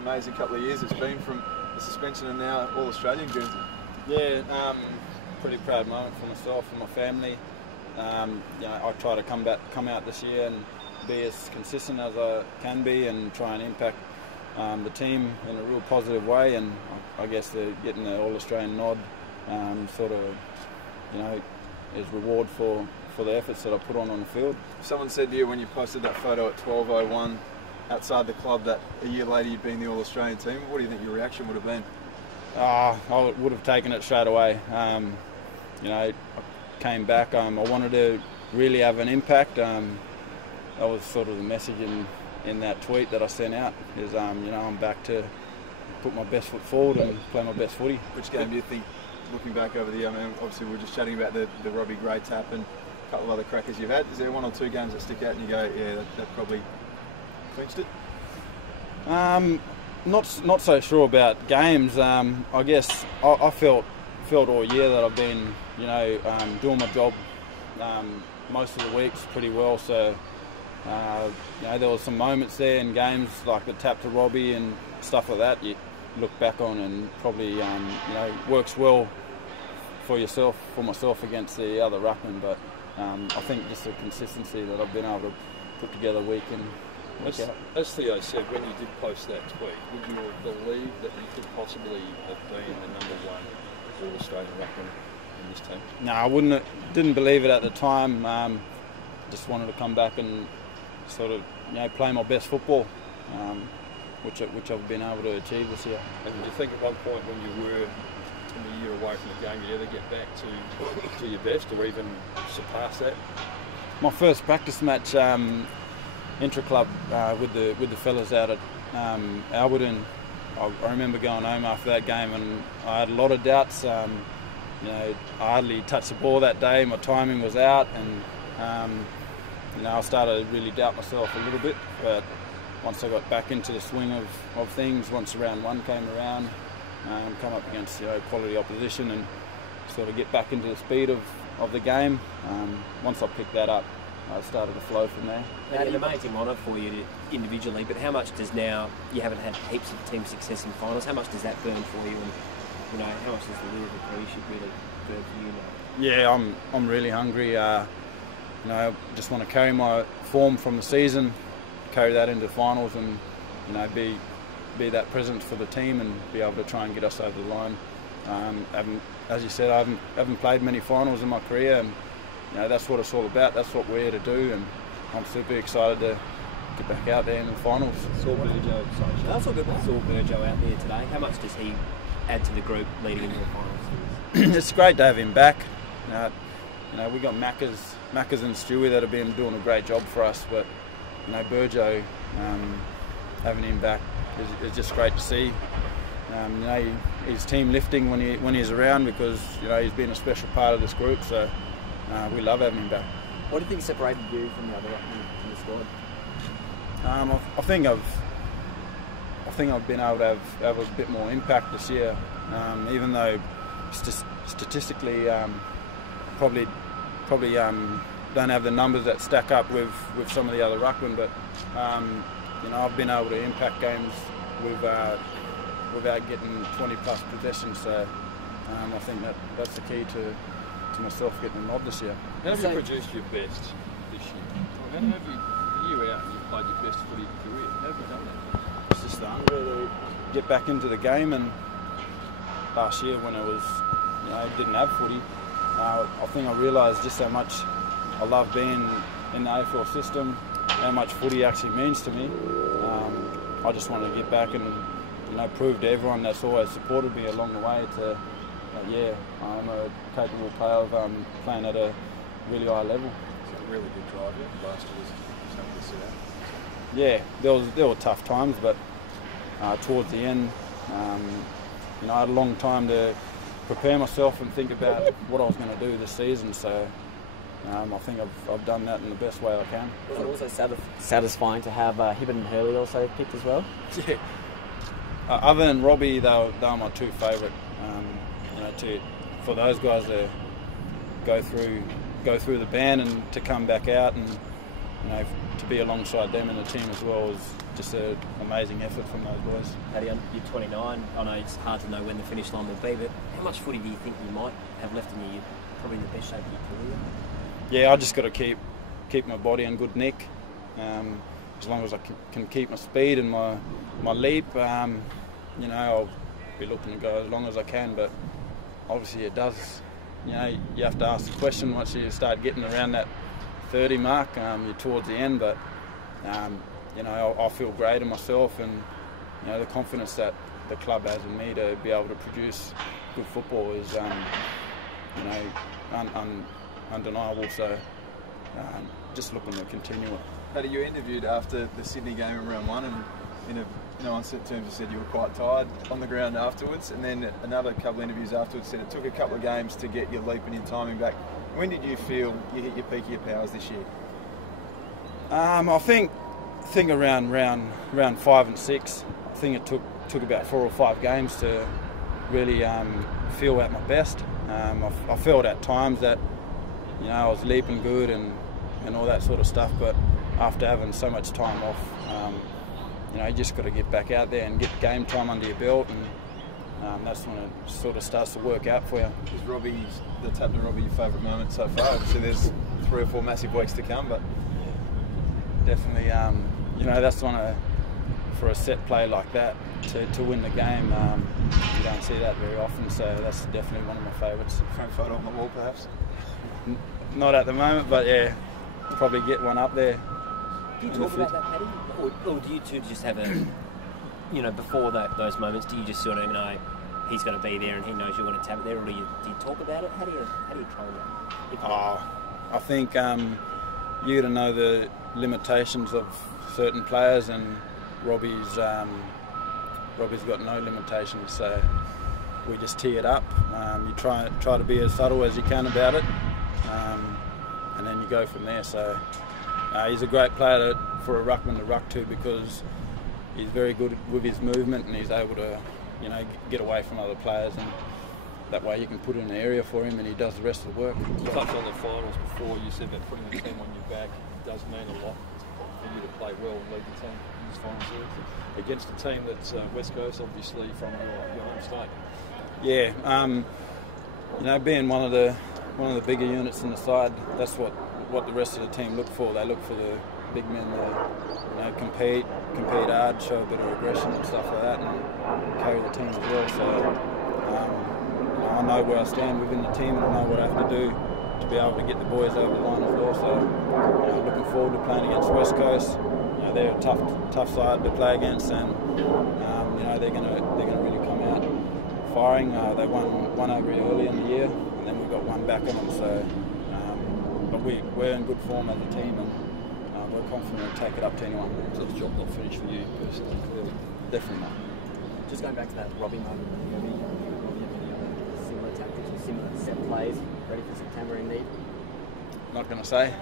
an amazing couple of years it's been from the suspension and now All-Australian Guernsey. Yeah, pretty proud moment for myself and my family. I try to come out this year and be as consistent as I can be and try and impact the team in a real positive way, and I guess getting the All-Australian nod is reward for the efforts that I put on the field. Someone said to you when you posted that photo at 12:01 outside the club that a year later you'd been the All-Australian team. What do you think your reaction would have been? I would have taken it straight away. I came back. I wanted to really have an impact. That was sort of the message in that tweet that I sent out. Is I'm back to put my best foot forward and play my best footy. Which game do you think, looking back over the year? I mean, obviously we were just chatting about the Robbie Brady tap and a couple of other crackers you've had. Is there one or two games that stick out and you go, yeah, that probably clinched it? Not so sure about games. I guess I felt all year that I've been, doing my job most of the weeks pretty well. So, there was some moments there in games like the tap to Robbie and stuff like that. You look back on and probably, works well for myself against the other ruckman. But I think just the consistency that I've been able to put together week in. As Theo said, when you did post that tweet, would you have believed that you could possibly have been the #1 All-Australian ruckman in this team? No, I didn't believe it at the time. Just wanted to come back and sort of play my best football, which I've been able to achieve this year. And did you think at one point when you were a year away from the game, you'd ever get back to your best or even surpass that? My first practice match, intra-club with the fellas out at Alberton, I remember going home after that game and I had a lot of doubts. I hardly touched the ball that day. My timing was out, and I started to really doubt myself a little bit. But once I got back into the swing of things, once round one came around, come up against quality opposition and sort of get back into the speed of the game. Once I picked that up, I started to flow from there. It's an amazing honour for you individually, but how much does now, you haven't had heaps of team success in finals, how much does that burn for you, and how much does the League of Premiership really burn for you now? Yeah, I'm really hungry. I just want to carry my form from the season, carry that into finals, and be that presence for the team and be able to try and get us over the line. As you said, I haven't played many finals in my career, and that's what it's all about. That's what we're here to do, and I'm super excited to get back out there in the finals. Saw Burjo out there today. How much does he add to the group leading into the finals? It's great to have him back. We got Maccas and Stewie that have been doing a great job for us, but Burjo, having him back is just great to see. His team lifting when he's around, because he's been a special part of this group. So we love having him back. What do you think separated you from the other ruckmen in the squad? I think I've been able to have a bit more impact this year, even though statistically probably don't have the numbers that stack up with some of the other ruckmen, but I've been able to impact games without getting 20 plus possessions. So I think that's the key to myself getting the nod this year. How have you produced your best this year? How have you, a year out and you've played your best footy of your career? How have you done that? It's just the hunger to get back into the game, and last year when it was, didn't have footy, I think I realised just how much I love being in the AFL system, how much footy actually means to me. I just want to get back and prove to everyone that's always supported me along the way I'm a capable player of playing at a really high level. It's a really good drive last year was something to sit out. Yeah, there were tough times, but towards the end, I had a long time to prepare myself and think about what I was going to do this season. So I think I've done that in the best way I can. Was it also satisfying to have Hibbert and Hurley also picked as well? Yeah. Other than Robbie, they were my two favourite. For those guys to go through the ban and to come back out and to be alongside them in the team as well was just an amazing effort from those boys. Paddy, you're 29. I know it's hard to know when the finish line will be, but how much footy do you think you might have left in you? You're probably in the best shape of your career. Yeah, I just got to keep my body in good nick. As long as I can keep my speed and my leap, I'll be looking to go as long as I can. But obviously, it does. You have to ask the question once you start getting around that 30 mark. You're towards the end, but I feel great in myself, and the confidence that the club has in me to be able to produce good football is undeniable. So just looking to continue it. Paddy, you interviewed after the Sydney game in round one, and in uncertain terms you said you were quite tired on the ground afterwards, and then another couple of interviews afterwards said it took a couple of games to get your leap and your timing back. When did you feel you hit your peak of your powers this year? I think around round 5 and 6. I think it took about 4 or 5 games to really feel at my best. I felt at times that I was leaping good and all that sort of stuff, but after having so much time off, you just got to get back out there and get game time under your belt, and that's when it sort of starts to work out for you. Is the tap to Robbie your favourite moment so far? Obviously there's 3 or 4 massive weeks to come, but definitely, that's one for a set play like that to win the game. You don't see that very often, so that's definitely one of my favourites. Front photo on the wall, perhaps? Not at the moment, but yeah, probably get one up there. Do you talk about that, Paddy? Or do you two just have a, before those moments, do you just sort of know he's going to be there and he knows you're going to tap it there, or do you talk about it? How do you train that? I think you to know the limitations of certain players, and Robbie's got no limitations, so we just tee it up. You try to be as subtle as you can about it, and then you go from there. So he's a great player for a ruckman to ruck to, because he's very good with his movement and he's able to get away from other players, and that way you can put in an area for him and he does the rest of the work. You touched on the finals before. You said that putting the team on your back does mean a lot for you to play well and lead the team in this final series against a team that's West Coast, obviously from your home state. Yeah, being one of the bigger units in the side, that's what the rest of the team look for. They look for the big men to compete hard, show a bit of aggression and stuff like that, and carry the team as well. So I know where I stand within the team, and I know what I have to do to be able to get the boys over the line as well. So looking forward to playing against West Coast. They're a tough side to play against, and they're gonna really come out firing. They won over early in the year, and then we got one back on them. So, but we're in good form as a team, and we're confident to take it up to anyone. So the job not finished for you personally, clearly. Definitely not. Just going back to that Robbie moment, Robbie, any similar tactics or similar set plays ready for September in need? Not going to say.